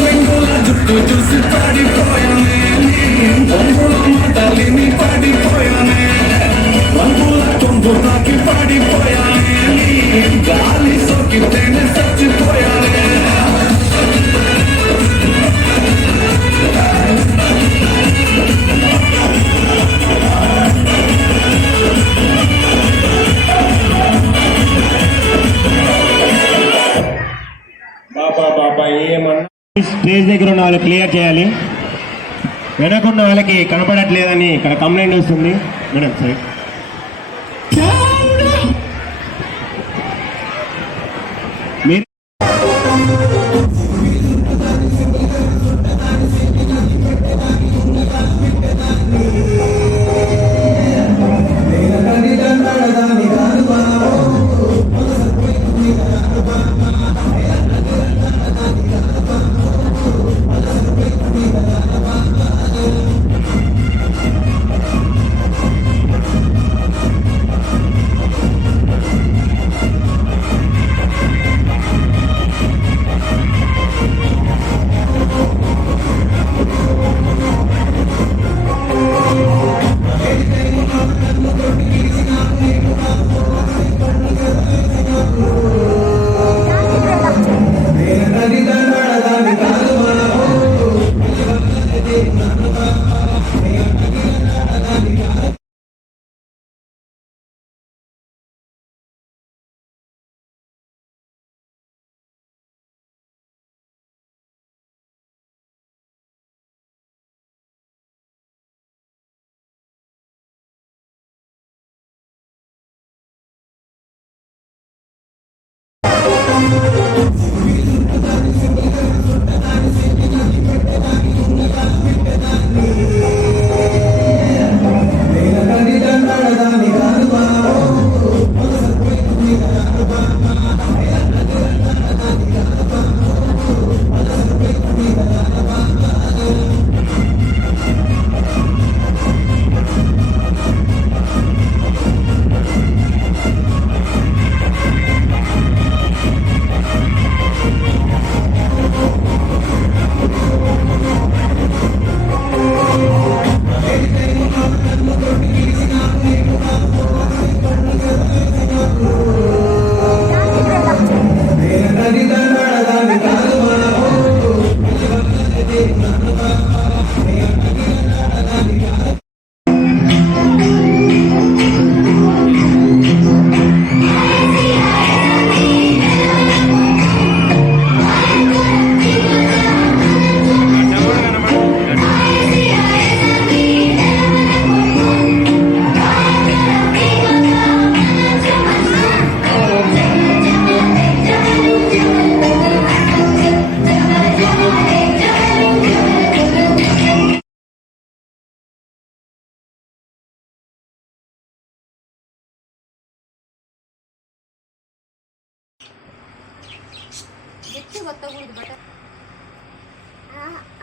రంగుల జుట్టు చూసి పడిపోయానే రంగుల మాటలిని పడిపోయానే రంగుల కొంపు తాకి పడిపోయానే గాలి సోకితేనే చచ్చిపోయానే స్టేజ్ దగ్గర ఉన్న వాళ్ళు క్లియర్ చేయాలి. వెనకున్న వాళ్ళకి కనపడట్లేదని ఇక్కడ కంప్లైంట్ వస్తుంది మేడం. సరే మీరు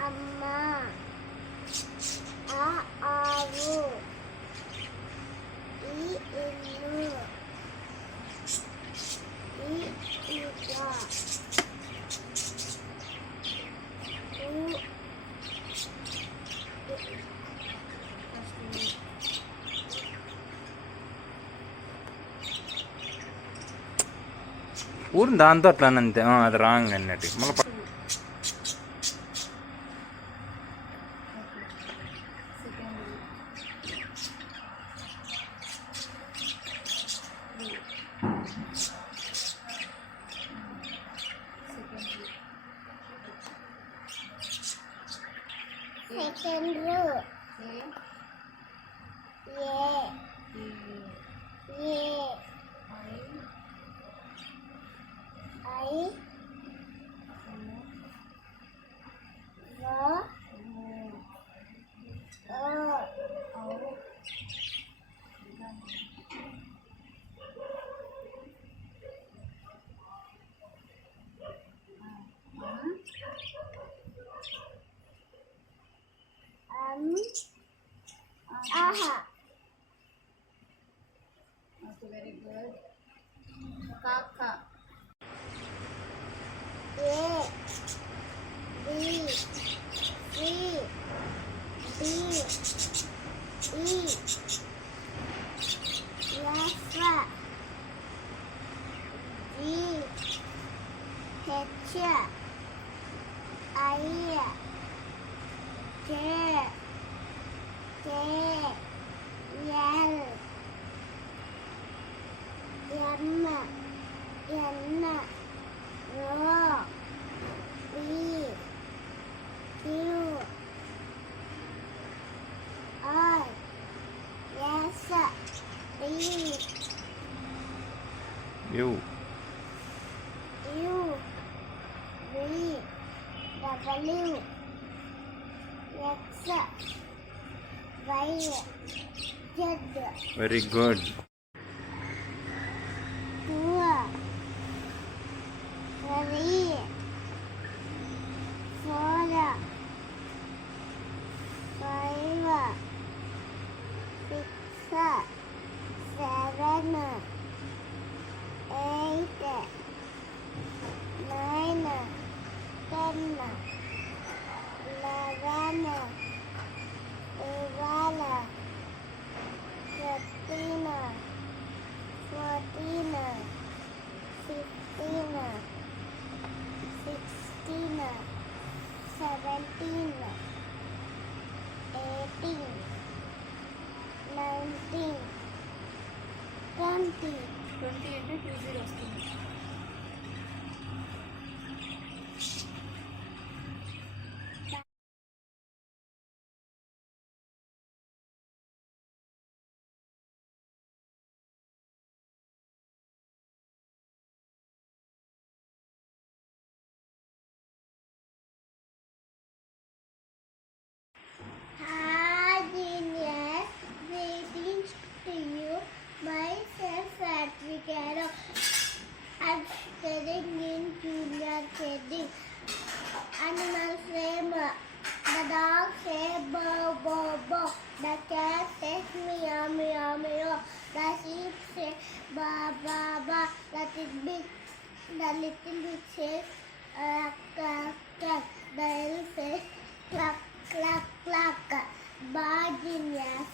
అమ్మ ఆవు ఈ ఇల్లు ఈ ఈగ ఊరు దాంతో అట్లా అంతే, అది రాంగ్ అన్నట్టు. మళ్ళీ Aha. Okay, very good. Kaka. H I J K L M N O P Q R S T U U V W X Y Z very good. 2 3 4 5 6 7 8 9 10 11 12 13 14 15 16 17 18 19 20 20 అంటే 20 వస్తుంది. Hi, genius. Greetings to you. Myself, Patrick. I'm studying in junior KG. Animal frame. The dog says bow, bow, bow. The cat says meow, meow, meow. The sheep says ba, ba, ba. The little bit says cluck, cluck. The elf says cluck, cluck, cluck. Bye, genius.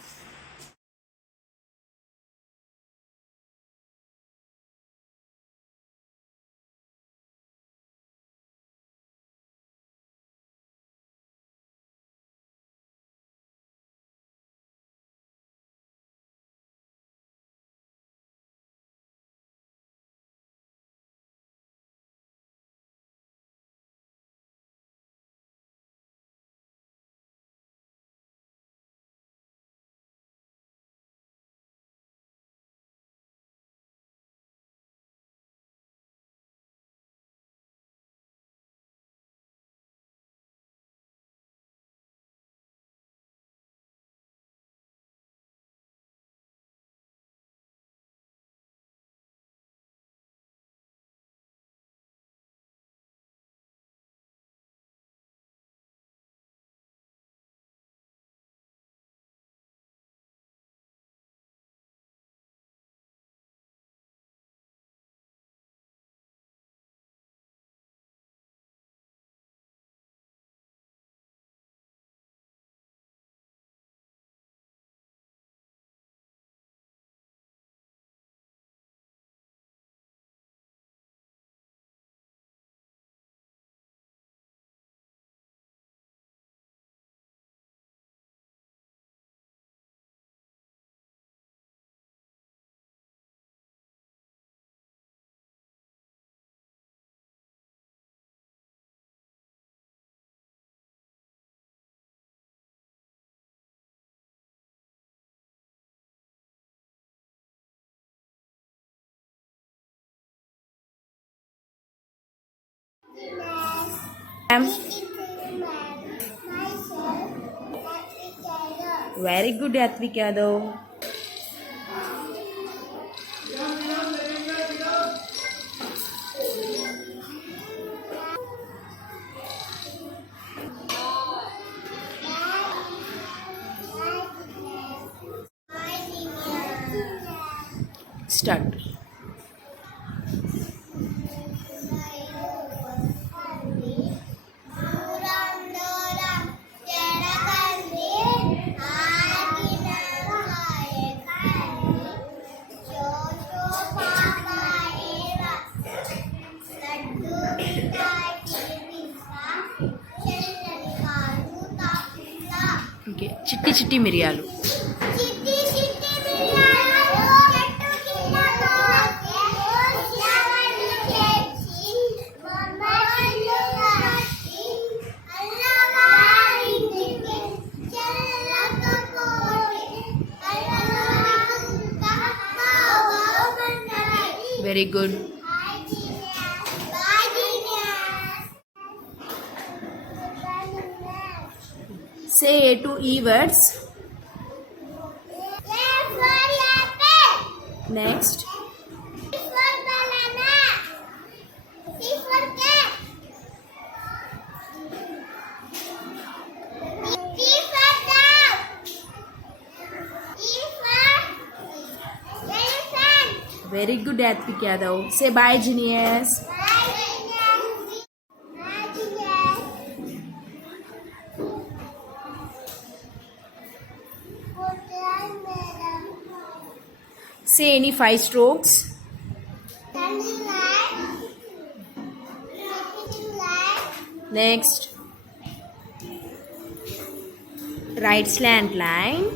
Very good Yathvik Yadav. Start. Bye. చిట్టి మిరియాలు. చిట్టి చిట్టి మిరియాలు చెట్టు కిందలో ఎవరిని చేర్చి బొమ్మలు రాసి అల్లవారింటికి చెల్లతో కోరి అల్లవారింట కావమన్నది. Very good. Say A to E words. Next. Very good, Atvik Yadav. Say bye, genius. Say any 5 strokes. Next. Right slant line.